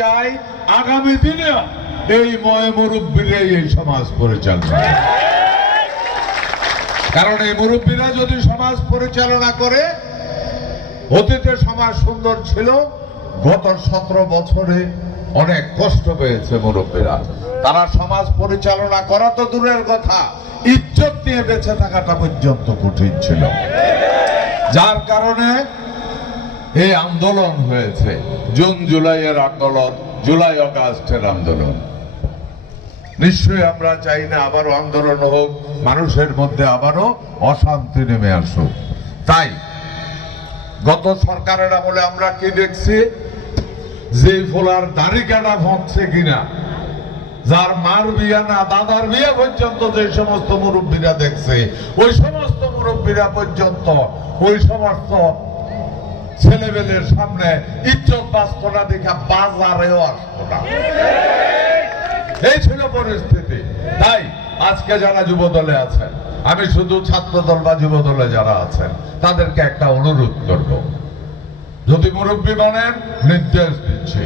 চাই আগামী দিনে এই ময় মুরব্বীরাই এই সমাজ পরিচালনা। কারণ এই মুরব্বীরা যদি সমাজ পরিচালনা করে, অতীতে সমাজ সুন্দর ছিল, গত সতেরো বছরে অনেক কষ্ট পেয়েছে মুরব্বীরা। তারা সমাজ পরিচালনা করা তো দূরের কথা, ইজ্জত নিয়ে বেঁচে থাকাটা পর্যন্ত কঠিন ছিল। যার কারণে এই আন্দোলন হয়েছে। জুন, জুলাইয়ের আন্দোলন, জুলাই, অগাস্টের আন্দোলন। নিশ্চয়ই আমরা চাই না আবারও আন্দোলন হোক, মানুষের মধ্যে আবারও অশান্তি নেমে আসুক। তাই গত সরকারের আমলে আমরা কি দেখছি? যে ফোলার দাড়ি কাটা ভাঙছে কিনা, যার মার বিয়া না দাদার বিয়া পর্যন্ত যে সমস্ত মুরব্বীরা দেখছে, ওই সমস্ত মুরব্বীরা পর্যন্ত ওই সমস্ত ছেলেবেলের সামনে ইজ্জত বাঁচত না দেখে বাজারেও আসতো না। এই ছিল পরিস্থিতি। তাই আজকে যারা যুব দলে আছেন, আমি শুধু ছাত্র দল বা যুব দলে যারা আছেন, তাদেরকে একটা অনুরোধ করব। যদি মুরব্বী মানেন নির্দেশ দিচ্ছি।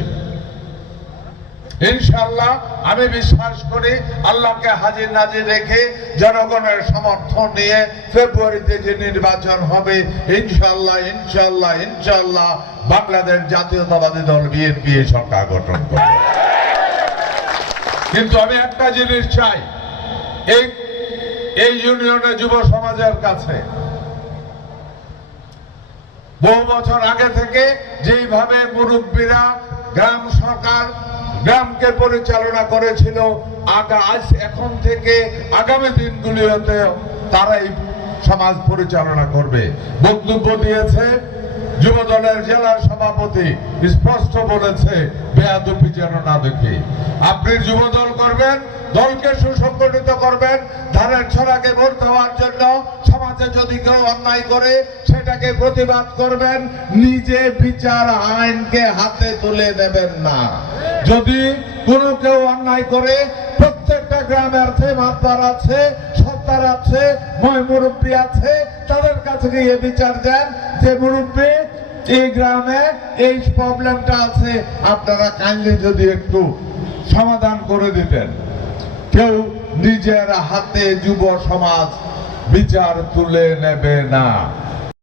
ইনশাল্লাহ আমি বিশ্বাস করি আল্লাহকে হাজির নাজির রেখে জনগণের সমর্থন নিয়ে ফেব্রুয়ারিতে যে নির্বাচন হবে ইনশাল্লাহ ইনশাল্লাহ ইনশাল্লাহ বাংলাদেশ জাতীয়তাবাদী দল বিএনপি সরকার গঠন করবে। কিন্তু আমি একটা জিনিস চাই, এই এই ইউনিয়নে যুব সমাজের কাছে বহু বছর আগে থেকে যেইভাবে মুরব্বীরা, গ্রাম সরকার গ্রামকে পরিচালনা করেছিল আজ এখন থেকে আগামী দিনগুলিতে তারাই সমাজ পরিচালনা করবে। বক্তব্য দিয়েছে যুব দলের জেলার সভাপতি, স্পষ্ট বলেছে বেয়াদুপি যেন না দেখি। আপনি যুব দল করবেন, দলকে সুসংগঠিত করবেন, ধানের ছড়াকে ভোট দেওয়ার জন্য সমাজে যদি কেউ অন্যায় করে, সেটাকে প্রতিবাদ করবেন, নিজে বিচার আইনকে হাতে তুলে দেবেন না। যদি কোনো কেউ অন্যায় করে, প্রত্যেকটা গ্রামে আছে মাতবার আছে সত্তার আছে ময় মুরব্বী আছে, তাদের কাছে গিয়ে বিচার দেন যে, মুরব্বী, এই গ্রামে এই প্রবলেমটা আছে, আপনারা কাইন্ডলি যদি একটু সমাধান করে দিতেন। কেউ নিজের হাতে যুব সমাজ বিচার তুলে নেবে না।